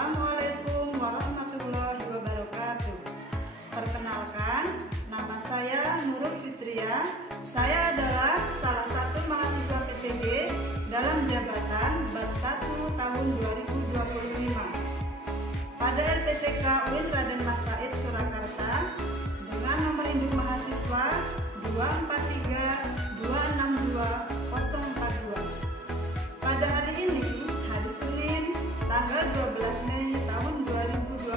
Assalamualaikum warahmatullahi wabarakatuh. Perkenalkan, nama saya Nurul Fitria. Saya adalah salah satu mahasiswa PTG dalam jabatan BAT 1 tahun 2025 pada RPTK UIN Raden Mas Said Surakarta dengan nomor induk mahasiswa 243262042. Pada hari ini, hari Senin, tanggal 12 Mei tahun 2025,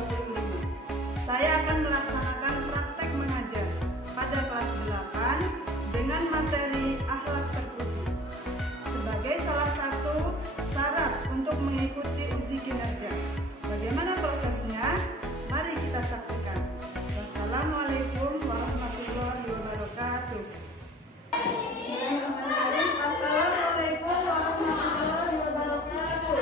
saya akan melaksanakan praktek mengajar pada kelas 8 dengan materi akhlak terpuji sebagai salah satu syarat untuk mengikuti uji kinerja. Bagaimana prosesnya? Mari kita saksikan. Wassalamualaikum warahmatullahi wabarakatuh. Assalamualaikum warahmatullahi wabarakatuh.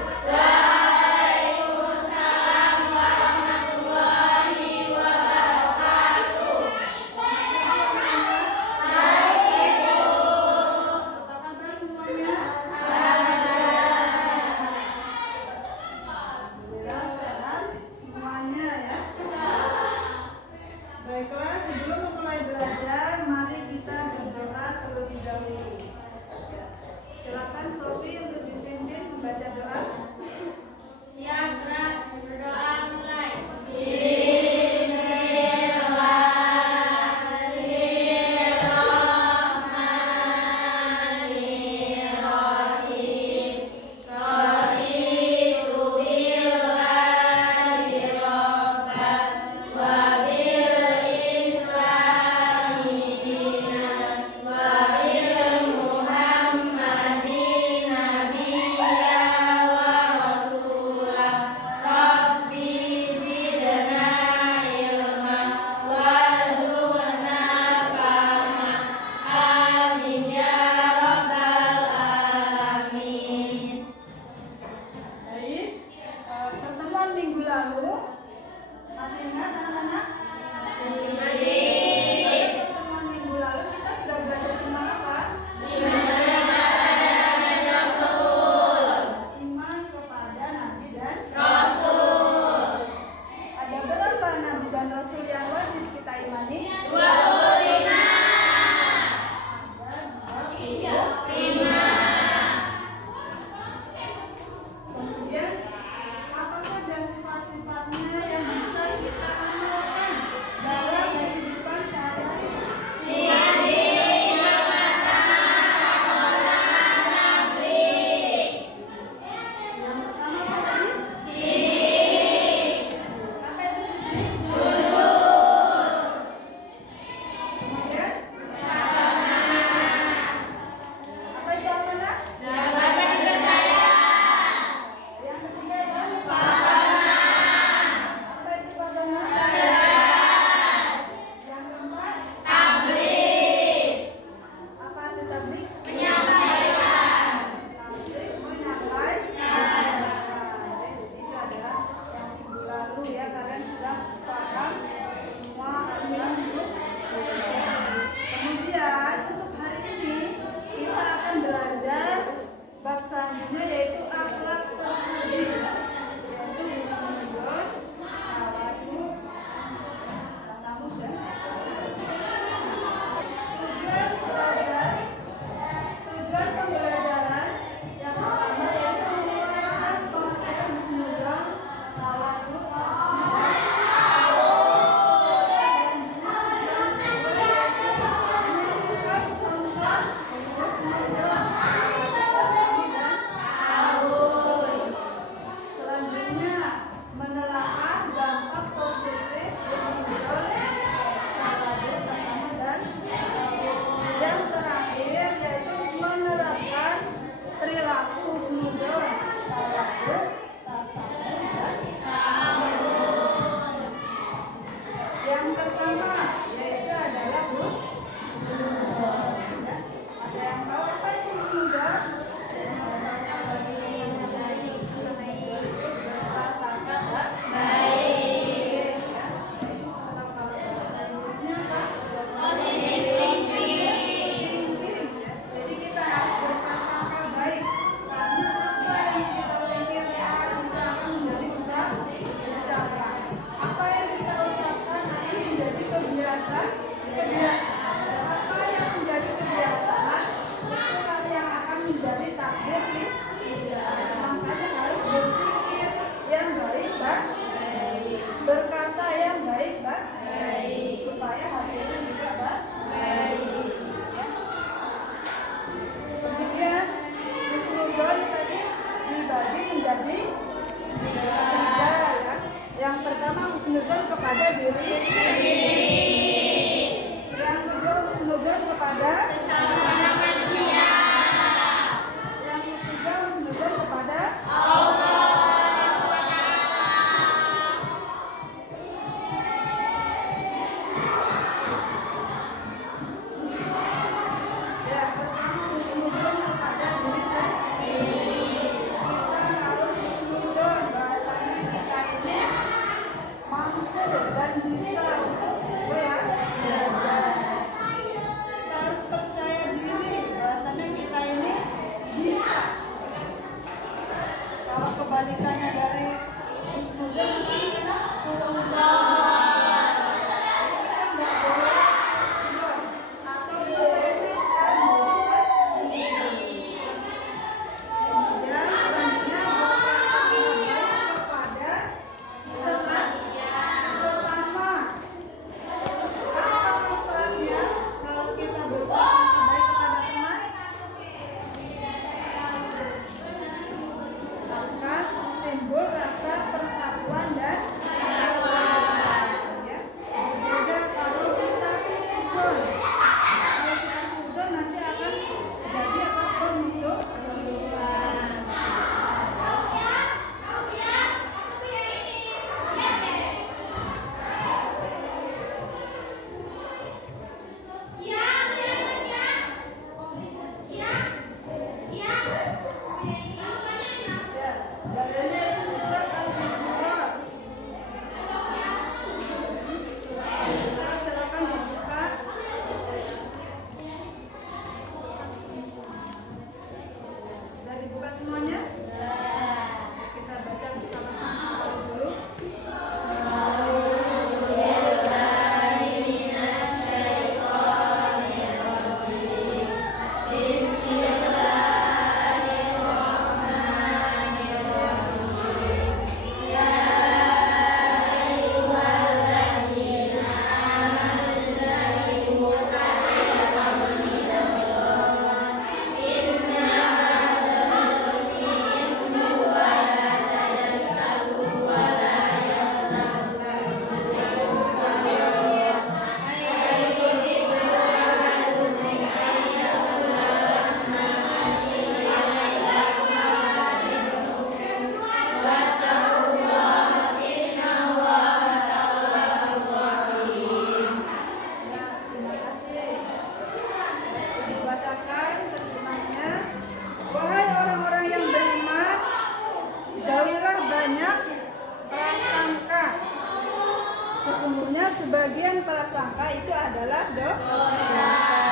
maka itu adalah dosa.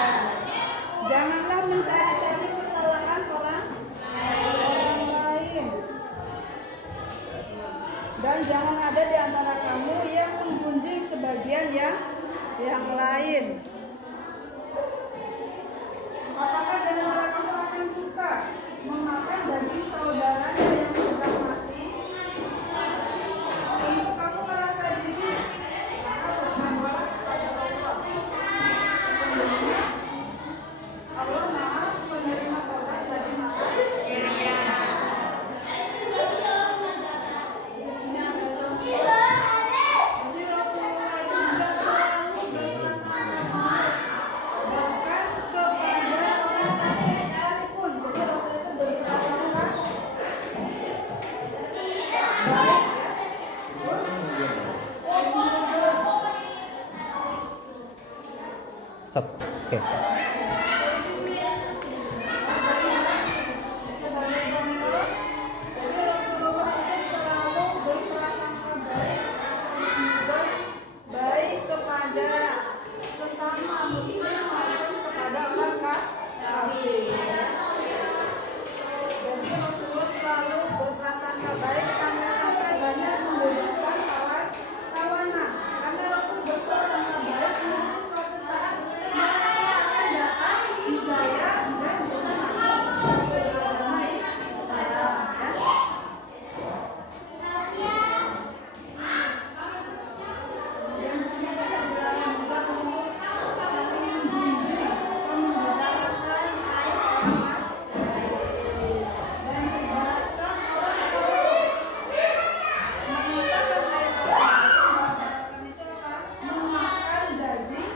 Janganlah mencari-cari kesalahan orang lain. Dan jangan ada di antara kamu yang menggunjing sebagian yang lain. Apakah di antara kamu akan suka memakan daging saudaranya yang sudah mati? Tentu kamu merasa jijik, maka bertakwalah kepada Allah. Sesungguhnya Allah Maha penerima taubat lagi Maha Penyayang. Sini ada contoh. Jadi Rasulullah itu juga selalu berprasangka baik, bahkan kepada orang kafir sekalipun. Jadi Rasul itu berprasangka baik, ya. Terus Stop. Oke. sebagai contoh, jadi Rasulullah itu selalu berprasangka baik atau baik kepada sesama muslim maupun kepada orang kafir. Jadi Rasulullah selalu berprasangka baik sampai-sampai banyak membebaskan tawanan. Karena Rasul berprasangka baik mungkin suatu saat mereka akan dapat hidayah dan bisa masuk ke agama Islam, ya. Dan di sini kita dilarang juga untuk saling menggunding atau membicarakan aib orang lain. Dan diibaratkan orang kalau mengatakan aib orang itu apa? Memakan daging.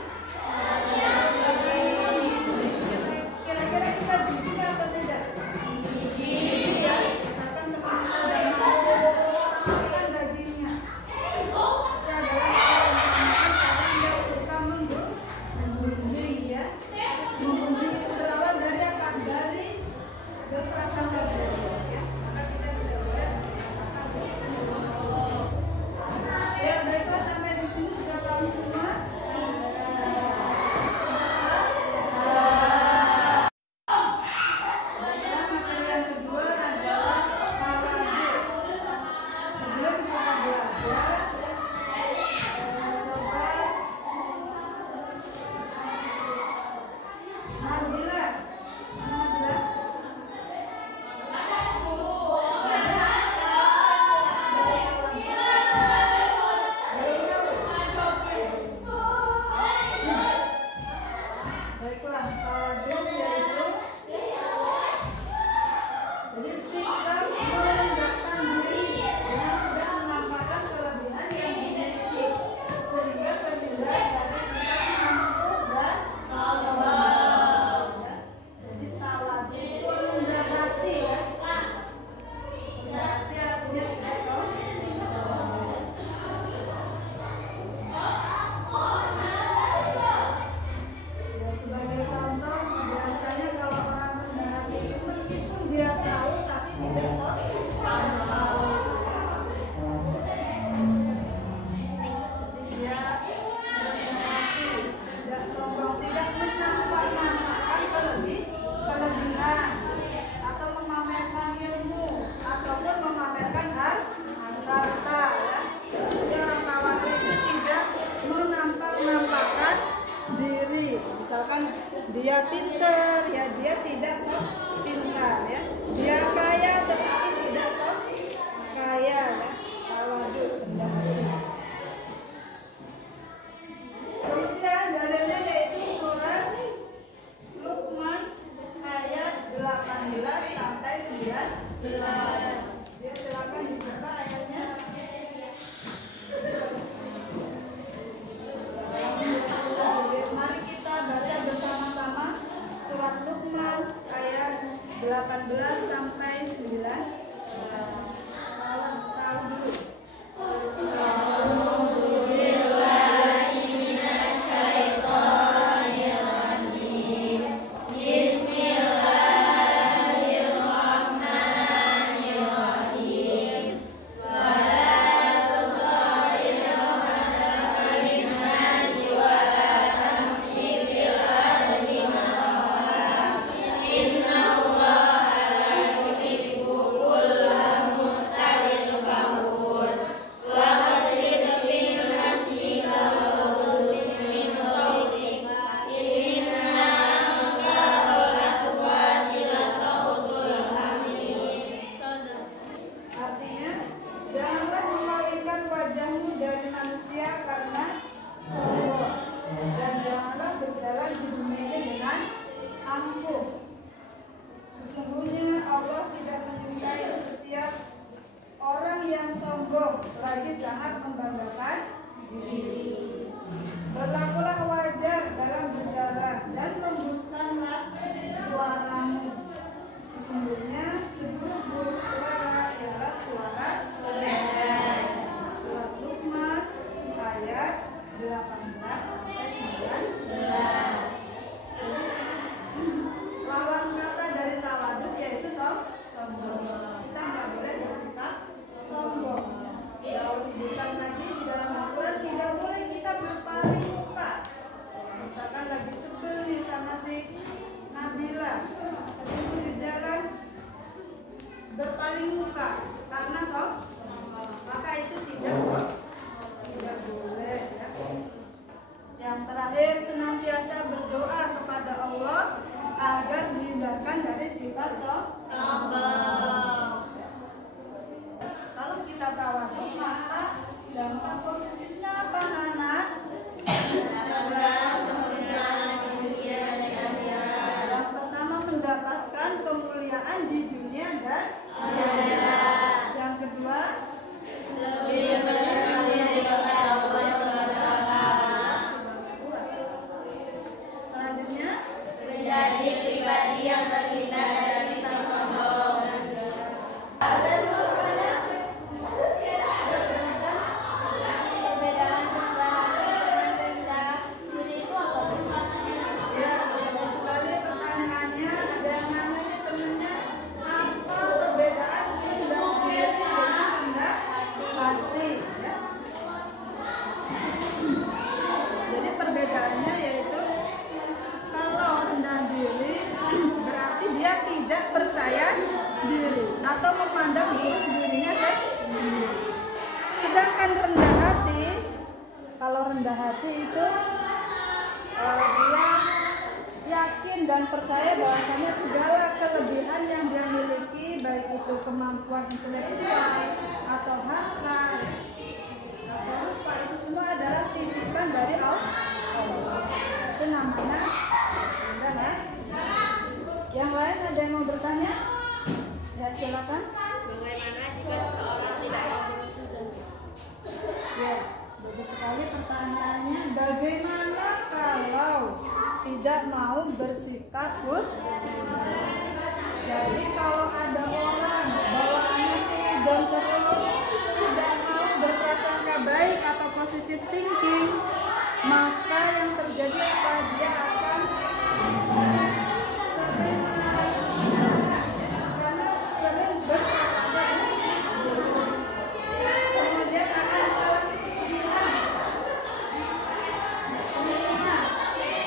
Kira-kira kita jijik atau tidak? Jijik, ya. Misalkan teman kita ada mau kita makan dagingnya. Itu adalah orang yang suka menggunjing, ya. Menggunjing itu berawal dari apa? Dari berprasangka buruk, ya. Maka kita tidak boleh berprasangka buruk. Ya, baiklah, sampai di sini sudah paham semua. Baiklah, materi yang kedua adalah tawadhu. Sebelum kita belajar, coba Nabila, mana Nabila? Baiklah, tawadhu yaitu jadi sikap merendahkan diri yang tidak menampakkan kelebihan yang dimiliki sehingga terhindar dari sikap mampu dan sombong. Ya. Jadi tawadhu itu rendah hati, ya. Rendah hati artinya tidak sombong. Ya, sebagai contoh, biasanya kalau orang rendah hati itu meskipun dia tahu tapi tidak sombong. Jadi dia rendah hati, tidak sombong, tidak menampakkan kelebihan atau memamerkan ilmu ataupun memamerkan harta, ya. Jadi orang tawadhu itu tidak menampakkan diri. Misalkan dia pintar, ya dia tidak sok pintar, ya. Dia kaya tetapi tidak sok kaya, ya. Tawadhu, rendah hati. Kemudian dalilnya yaitu surat Luqman ayat 18 sampai 19. Ya, silakan dibuka ayatnya. Mari kita baca bersama-sama surat Luqman ayat 18 sampai 19. Tahu dulu. ولا dan percaya bahwasanya segala kelebihan yang dia miliki, baik itu kemampuan intelektual atau harta atau rupa, itu semua adalah titipan dari Allah. Itu namanya indah ya. Yang lain ada yang mau bertanya? Ya silakan. Bagaimana jika seseorang tidak mau berusaha? Ya, bagus sekali pertanyaannya. Bagaimana kalau tidak mau bersikap Jadi kalau ada orang bawaannya suudon terus, tidak mau berprasangka baik atau positive thinking, maka yang terjadi apa? Dia akan sering mengalami kesusahan, karena sering berprasangka buruk. Kemudian akan mengalami kesedihan.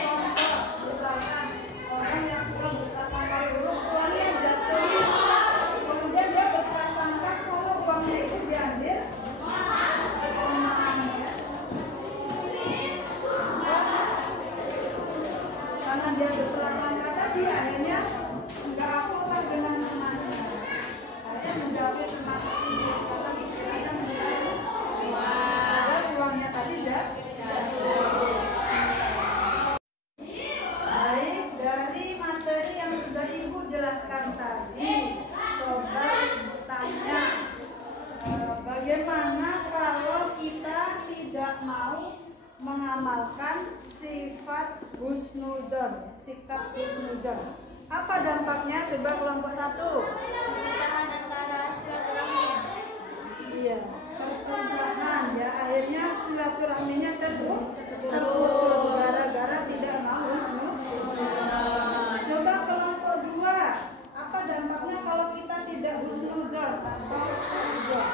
Contoh, misalkan orang yang suka berprasangka buruk, uangnya jatuh. Kemudian dia berprasangka kalau uangnya itu diambil temannya. Karena dia berprasangka tadi, akhirnya nggak akurlah dengan temannya. Akhirnya menjawabnya teman tersebut karena pikirannya mungkin agar uangnya tadi jatuh. Baik, dari materi yang sudah Ibu jelaskan tadi, coba Ibu tanya, bagaimana kalau kita tidak mau mengamalkan sifat husnudon, sikap husnudon? Apa dampaknya? Coba kelompok 1. Perpecahan antara silaturahmi. Iya, perpecahan ya, akhirnya silaturahminya terputus gara-gara tidak mau husnudon. Coba kelompok 2, apa dampaknya kalau kita tidak husnudon atau husnudon?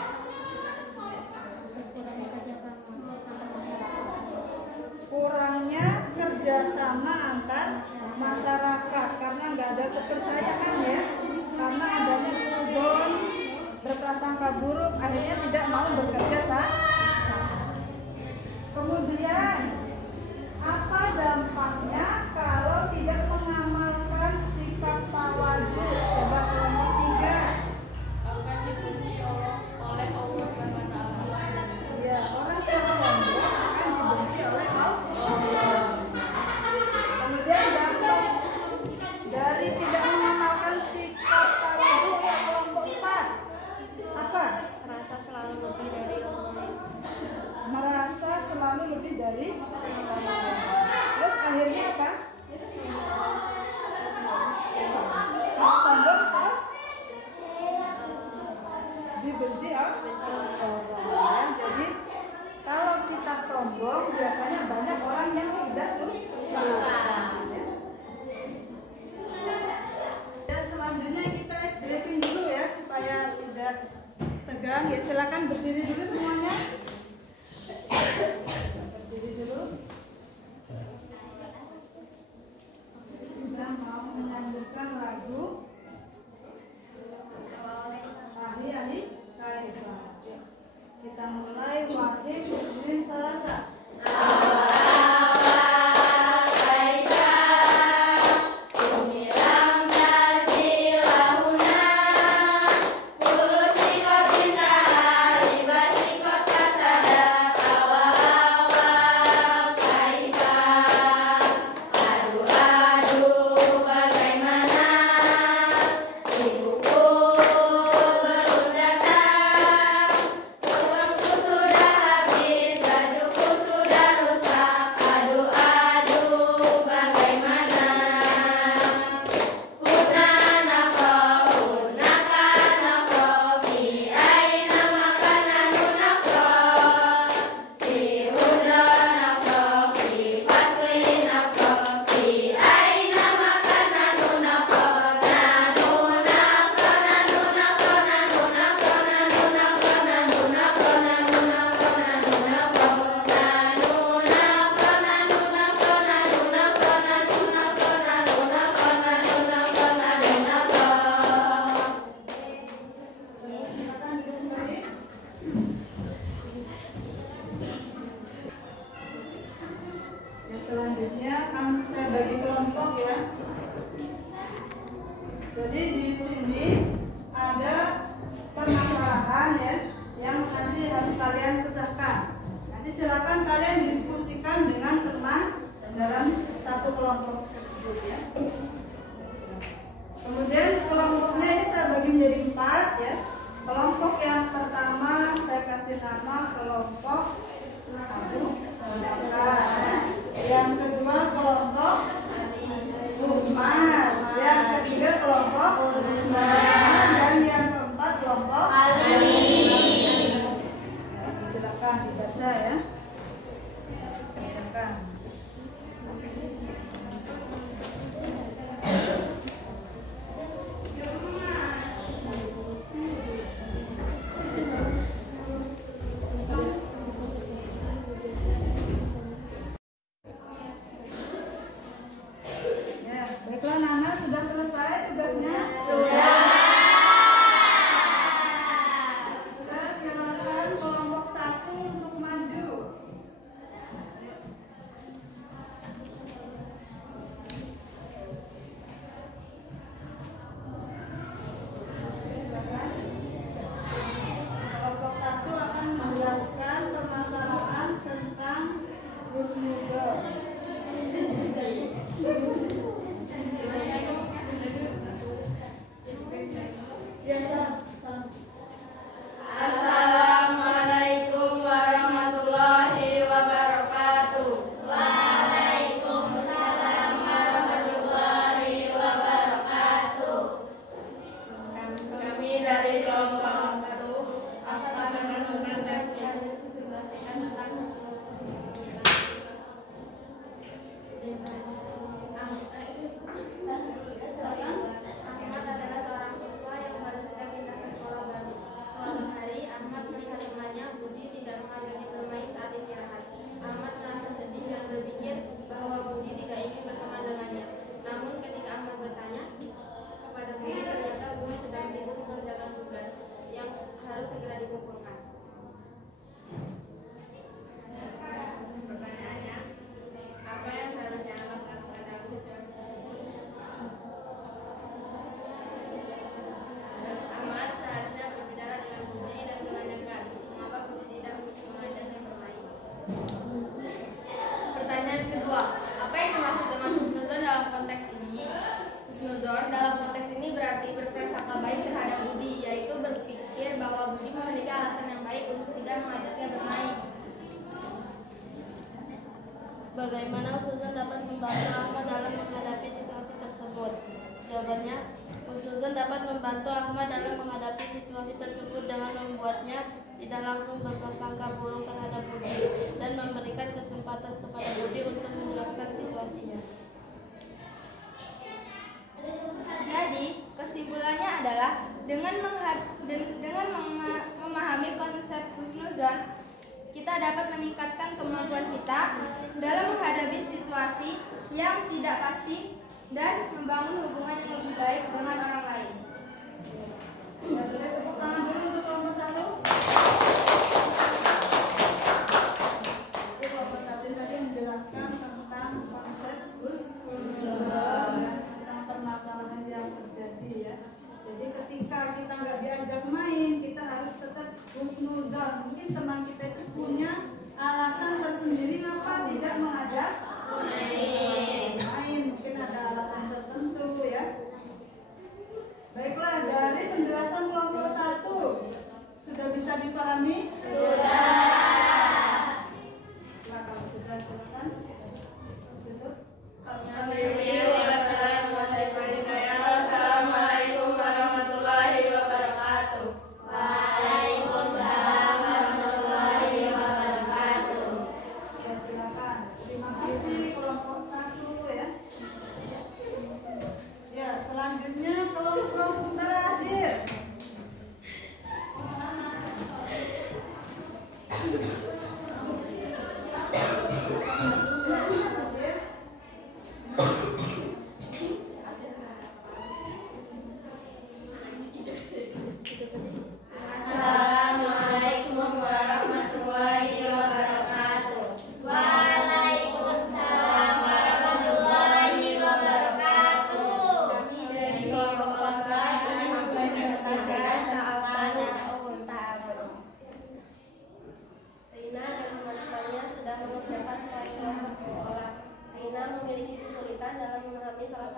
Kurangnya kerjasama antar masyarakat karena nggak ada kepercayaan ya, karena adanya husnudon, berprasangka buruk, akhirnya tidak mau bekerja sama. Kemudian apa dampaknya kalau tidak mengamalkan sikap tawadu? Coba kelompok 3. Akan dibenci oleh Allah Subhanahu wa Ta'ala. Ya, orang yang sombong akan dibenci oleh Allah. Kemudian dampak dari tidak mengamalkan sikap tawadu ya, kelompok 4. Apa? Merasa selalu lebih dari Allah. Merasa selalu lebih dari terus akhirnya apa? Kalau sombong terus dibenci Allah. Jadi kalau kita sombong biasanya banyak orang yang tidak suka. Ya, selanjutnya kita ice breaking dulu ya supaya tidak tegang. Ya silakan berdiri dulu semuanya. Berdiri dulu. Kita mau menyanyikan lagu Ahli-ahli Kaifah. Kita mulai Wahid Muslim Salasa. Selanjutnya saya bagi kelompok ya. kelompok tersebut ya. Kemudian kelompoknya ini saya bagi menjadi 4 ya. Kelompok yang pertama saya kasih nama kelompok Abu Bakar ya. Yang kedua kelompok Usman, yang ketiga kelompok Usman, dan yang keempat kelompok Ali. Ya, silakan dibaca ya. Bacakan. Baiklah Nana, sudah selesai tugasnya? Sudah, silakan kelompok 1 untuk maju. Silakan. Kelompok 1 akan menjelaskan permasalahan tentang husnuzon. Ya, salam. Assalamualaikum warahmatullahi wabarakatuh. Waalaikumsalam warahmatullahi wabarakatuh. Kami dari kelompok 1 akan menjelaskan tentang Ahmad adalah seorang siswa yang baru saja pindah ke sekolah baru. Suatu hari, Ahmad melihat temannya Budi tidak mengajaknya bermain saat istirahat. Ahmad merasa sedih dan berpikir bahwa Budi tidak ingin berteman dengannya. Namun ketika Ahmad bertanya kepada Budi, ternyata Budi sedang sibuk mengerjakan tugas yang harus segera dikumpulkan. Pertanyaannya, apa yang seharusnya Ahmad lakukan dalam situasi tersebut? Ahmad seharusnya berbicara dengan Budi dan menanyakan mengapa Budi tidak mengajaknya bermain. Pertanyaan kedua, apa yang dimaksud dengan husnuzon dalam konteks ini? Husnuzon dalam konteks ini berarti berprasangka baik terhadap Budi, yaitu berpikir bahwa Budi memiliki alasan yang baik untuk tidak mengajaknya bermain. Bagaimana husnuzon dapat membantu Ahmad dalam menghadapi situasi tersebut? Jawabannya, husnuzon dapat membantu Ahmad dalam menghadapi situasi tersebut dengan membuatnya tidak langsung berprasangka buruk terhadap Budi dan memberikan kesempatan kepada Budi untuk menjelaskan situasinya. Jadi, kesimpulannya adalah dengan memahami konsep husnuzon, kita dapat meningkatkan kemampuan kita dalam menghadapi situasi yang tidak pasti dan membangun hubungan yang lebih baik dengan orang lain. Ya, boleh tepuk tangan dulu untuk kelompok 1. Kelompok 1 tadi menjelaskan tentang konsep husnuzon dan tentang permasalahan yang terjadi ya. Jadi ketika kita nggak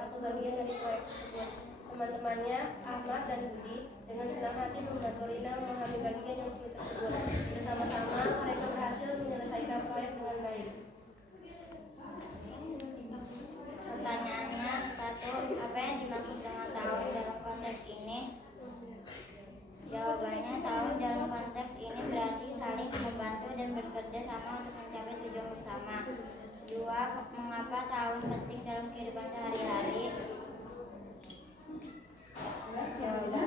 satu bagian dari proyek tersebut. Teman-temannya, Ahmad dan Budi, dengan senang hati membantu Rina memahami bagian yang sulit tersebut. Bersama-sama, mereka berhasil menyelesaikan proyek dengan baik. Pertanyaannya, 1. Apa yang dimaksud dengan ta'awun dalam konteks ini? Jawabannya, ta'awun dalam konteks ini berarti saling membantu dan bekerja sama untuk mencapai tujuan bersama. 2. Mengapa ta'awun penting dalam kehidupan sehari-hari? Jawabannya,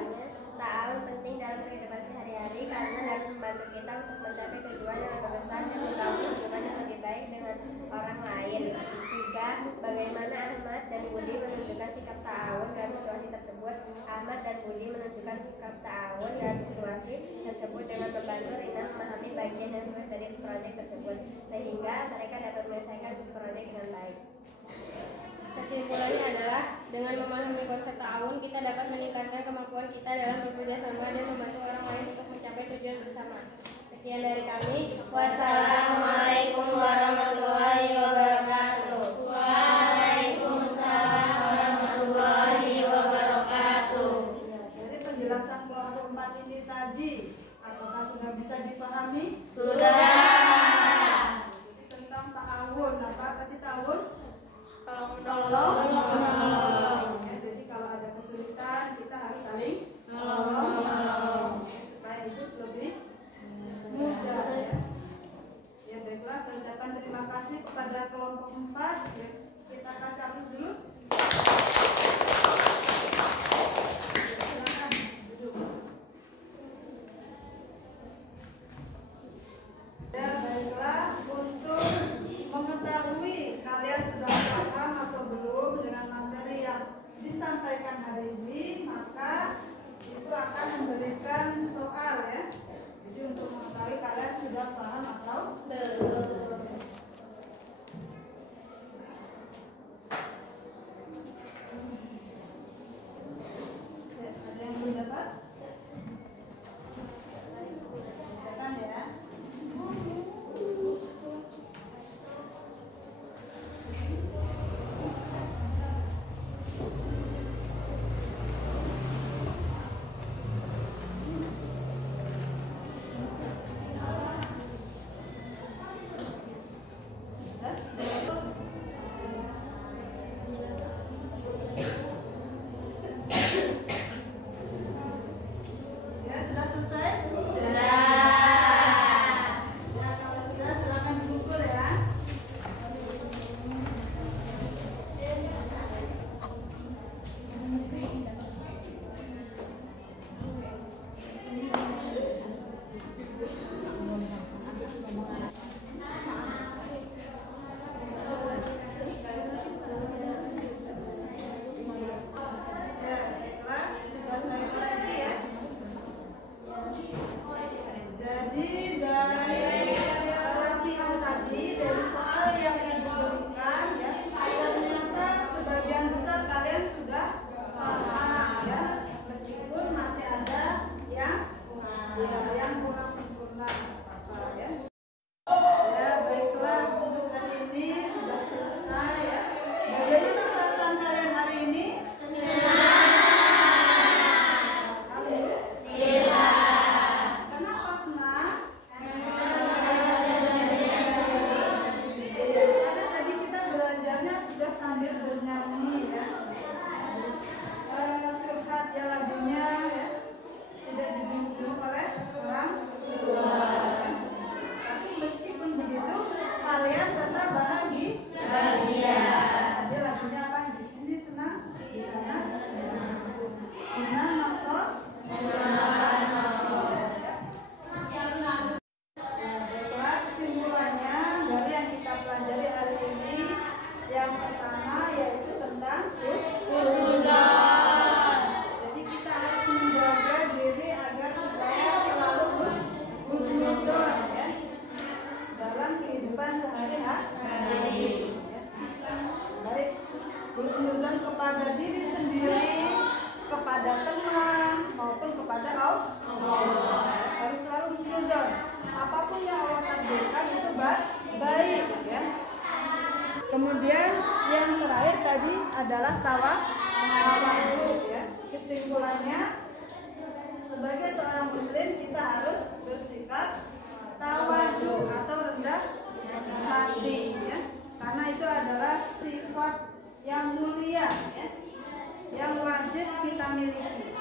ta'awun penting dalam kehidupan sehari-hari karena dapat membantu kita untuk mencapai tujuan yang lebih besar dan membangun hubungan yang lebih baik dengan orang lain. 3. Bagaimana Ahmad dan Budi menunjukkan sikap ta'awun dalam situasi tersebut? Ahmad dan Budi menunjukkan sikap ta'awun dalam situasi tersebut dengan membantu Rina memahami bagian yang sulit dari proyek tersebut, sehingga mereka dapat menyelesaikan proyek dengan baik. Kesimpulannya adalah, dengan memahami konsep ta'awun, kita dapat meningkatkan kemampuan kita dalam bekerja sama dan membantu orang lain untuk mencapai tujuan bersama. Sekian dari kami. Wassalamualaikum warahmatullahi wabarakatuh. Waalaikumsalam warahmatullahi wabarakatuh. Dari penjelasan kelompok 4 ini tadi, apakah sudah bisa dipahami? Sudah. Jadi tentang ta'awun, apa tadi ta'awun? Tolong Tolong. Ya, jadi kalau ada kesulitan kita harus saling tolong supaya hidup lebih mudah ya. Ya baiklah, saya ucapkan terima kasih kepada kelompok 4. Ya, kita kasih hapus dulu. Silakan duduk. Ya baiklah, untuk mengetahui kalian sudah paham atau belum dengan materi yang disampaikan hari ini, maka itu akan memberikan soal ya. Jadi untuk mengetahui kalian sudah paham atau belum. Ya, ada yang belum dapat? Catat ya. Ya, sudah selesai? Ya, kalau sudah silakan dipukul ya. Ya, baiklah, sudah saya koreksi ya. Jadi dari latihan tadi, dari soal yang ibu berikan ya, ternyata sebagian besar kalian sudah paham ya, meskipun masih ada yang kurang sempurna apa ya. Ya baiklah, untuk hari ini sudah selesai ya. Bagaimana perasaan kalian hari ini? Kenapa senang? Karena tadi kita belajarnya sudah sambil bernyanyi ya. Curhat ya lagunya ya. Tidak dijunjung oleh orang tua. Ya. Tapi meskipun begitu, kalian tetap bahagia. Tadi lagunya apa? Di sini senang, di sana senang. Guna nafrot. Baiklah, kesimpulannya dari yang kita pelajari hari ini, yang pertama yaitu tentang husnuzon. Jadi kita harus menjaga diri agar supaya selalu husnuzon ya dalam kehidupan sehari-hari. Ya. Baik, husnuzon kepada diri sendiri, kepada teman maupun kepada Allah. Harus selalu husnuzon. Apapun yang Allah takdirkan itu baik ya. Kemudian yang terakhir tadi adalah tawadu ya. Kesimpulannya, sebagai seorang muslim kita harus bersikap tawadu atau rendah hati ya. Karena itu adalah sifat yang mulia ya, yang wajib kita miliki.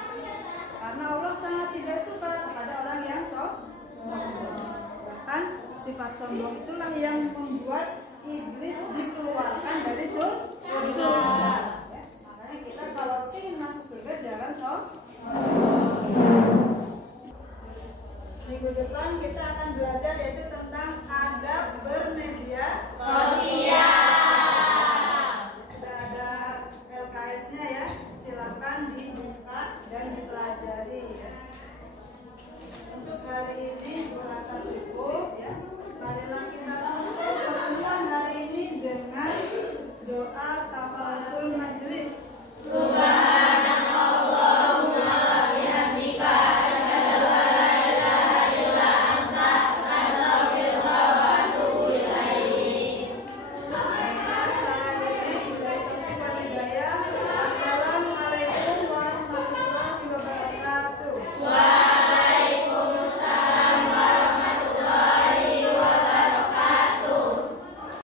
Karena Allah sangat tidak suka kepada orang yang sombong. Bahkan sifat sombong itulah yang membuat iblis dikeluarkan dari surga.